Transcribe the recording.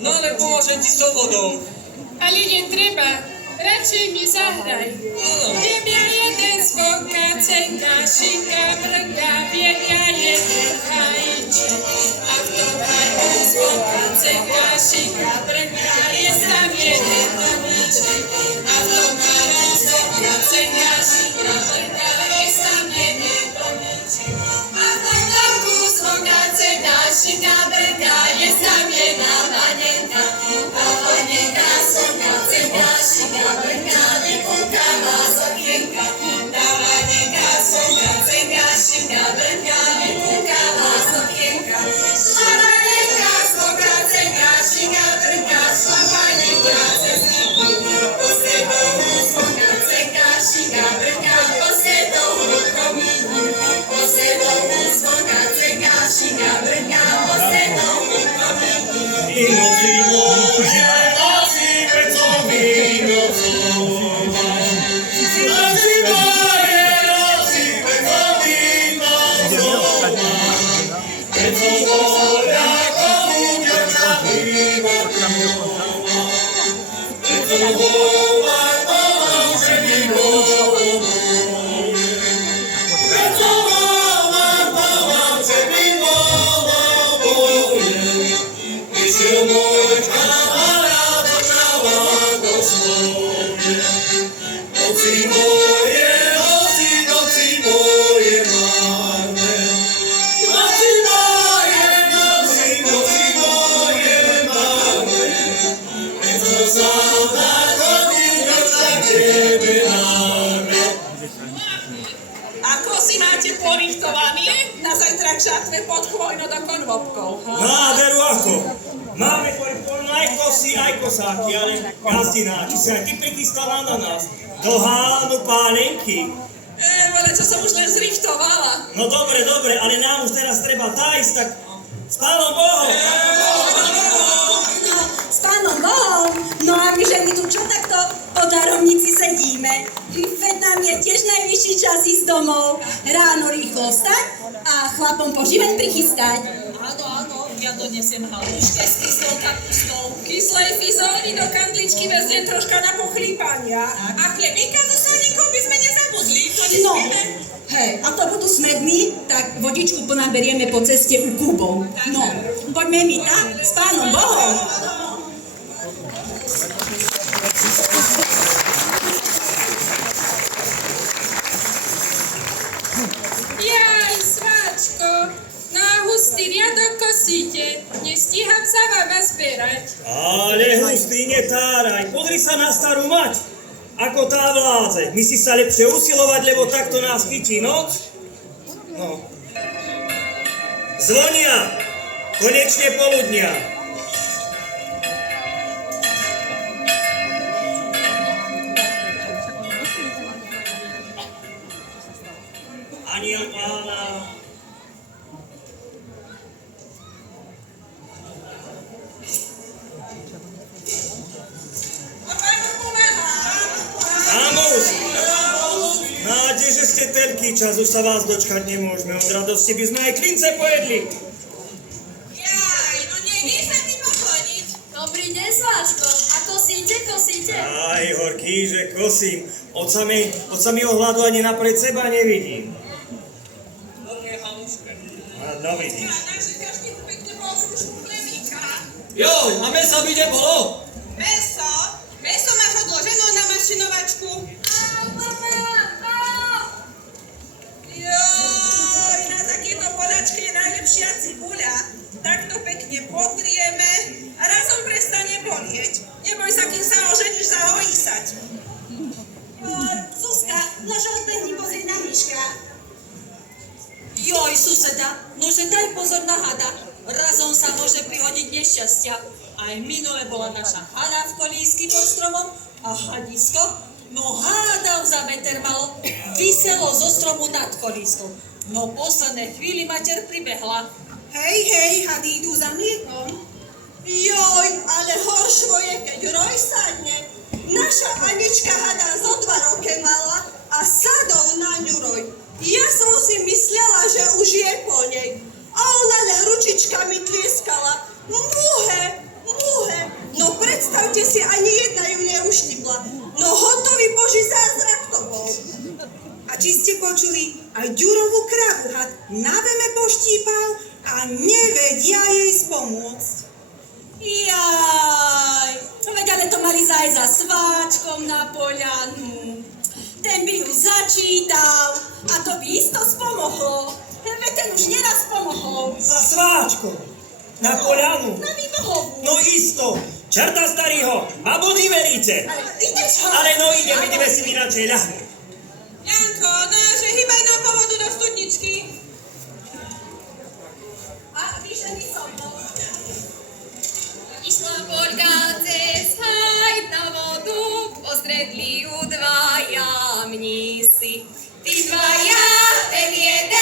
No ale pomôžem ti s tou vodou. Ale netreba, radšej mi zahraj. Viem ja jeden zvonka, cenka, šinka, brnka, viem ja jeden hajíček. A v tom hajku zvonka, cenka, šinka, brnka, je tam jeden domíček. A v tom hajku zvonka, cenka, šinka, brnka, je tam jeden domíček. A v tom domku zvonka, cenka, šinka, brnka, je tam jedna panenka. A panenka zvonka, cenka, šinka, brnka, vykúkava z okienka. Tá panenka zvonka, cenka, šinka, brnka, vykúkava z okienka. Šla panenka zvonka, cenka, šinka, brnka, šla panenka cez rieku. Poste domu zvonka, cenka, šinka, brnka, poste domu komínu. Poste domu zvonka, cenka, šinka, brnka, poste domu komínu. I noci môže, noci pecovi, noci moje, noci pecovi, noci pecovoľa, komu ďačka piva piva. Pecovoľa, komu že pivovo moje. Pecovoľa, komu že pivovo moje. Išiel môj kamarád, čava do svoje. Noci moje, noci moje marné. Noci moje marné. Preto sa nachodím, ďačka tebe náme. Ako si máte porichtovaný na zajtra k žatve pod chvojno do konvopkov? Náderu ako? Máme porichtované aj kosy, aj kosáky, ale gazdina, či sa aj ty prichystala na nás? Do hánu pálenky. Ale čo som už len zrichtovala. No dobre, ale nám už teraz treba zájsť, tak s Pánom Bohom! No, s Pánom Bohom. No a my ženy tu čo takto po darovnici sedíme? Veď nám je tiež najvyšší čas ísť domov. Ráno rýchlo vstať a chlapom poživeň prichystať. Áno, ja donesiem haluške s kyslou kapustou, kyslej fizóny do kandličky vezmem troška na pochlípania. A chlebíka so solníkou by sme nezabudli, to No, nesmieme. hej, a to budú smedmi, tak vodičku ponaberieme po ceste u Kúbov. No, poďme mi tam, s Pánom Bohom. Jaj, sváčko, na hustý riadok kosíte, nestíham sa vám zbierať. Ale hustý, netáraj, pozri sa na starú mať, ako tá vládze. Myslí sa lepšie usilovať, lebo takto nás chytí noc? No. Zvonia, konečne poludnia. Aniel Pána. Ámus! Nádej, že ste telký čas, už sa vás dočkať nemôžeme. Od radosti by sme aj klince pojedli. Jaj, no nevieš sa mi pokloniť. Dobrý deň, Sváčko. A kosíte? Aj, horký, že kosím. Od samého hľadu ani napred seba nevidím. No vidíš. Takže každý pekne bol už chlebíka. Joj, a mesa by nebolo? Meso máš odložené na mašinovačke. Joj, suseda, nože daj pozor na hada. Razom sa môže prihodiť nešťastia. Aj minule bola naša hada v kolísky pod stromom a hadisko, no hádal za veter malo, vyselo zo stromu nad kolískou. No poslednej chvíli mater pribehla. Hej, hady idú za mliekom. Joj, ale horšo je, keď roj sadne. Naša Anička hada zo 2 roky mala a sadol na ňu roj. Ja som si myslela, že už je po nej. A ona len ručičkami tlieskala. Muhe. No predstavte si, ani jedna ju neuštipla. No hotový Boží zázrak to bol. A či ste počuli, aj Ďurovú kravu had na veme poštípal a nevedia jej spomôcť. Jaj, veď ale to mali zajsť za sváčkom na poľanu. Ten by ju začítal a to by isto spomohlo. Veď ten už neraz pomohol. Za sváčko. Na poľanu. Na výbohovú. No isto. Čerta starýho. A body veríte. Ideš ho. Ale no ideme si mi radšej ľahnuť. Janko, že hýbaj nám povodu do studničky. A vyšený som bol. Išla Poľka cez haj na vodu, postredli ju 2 jamníci. Tí 2, ten jeden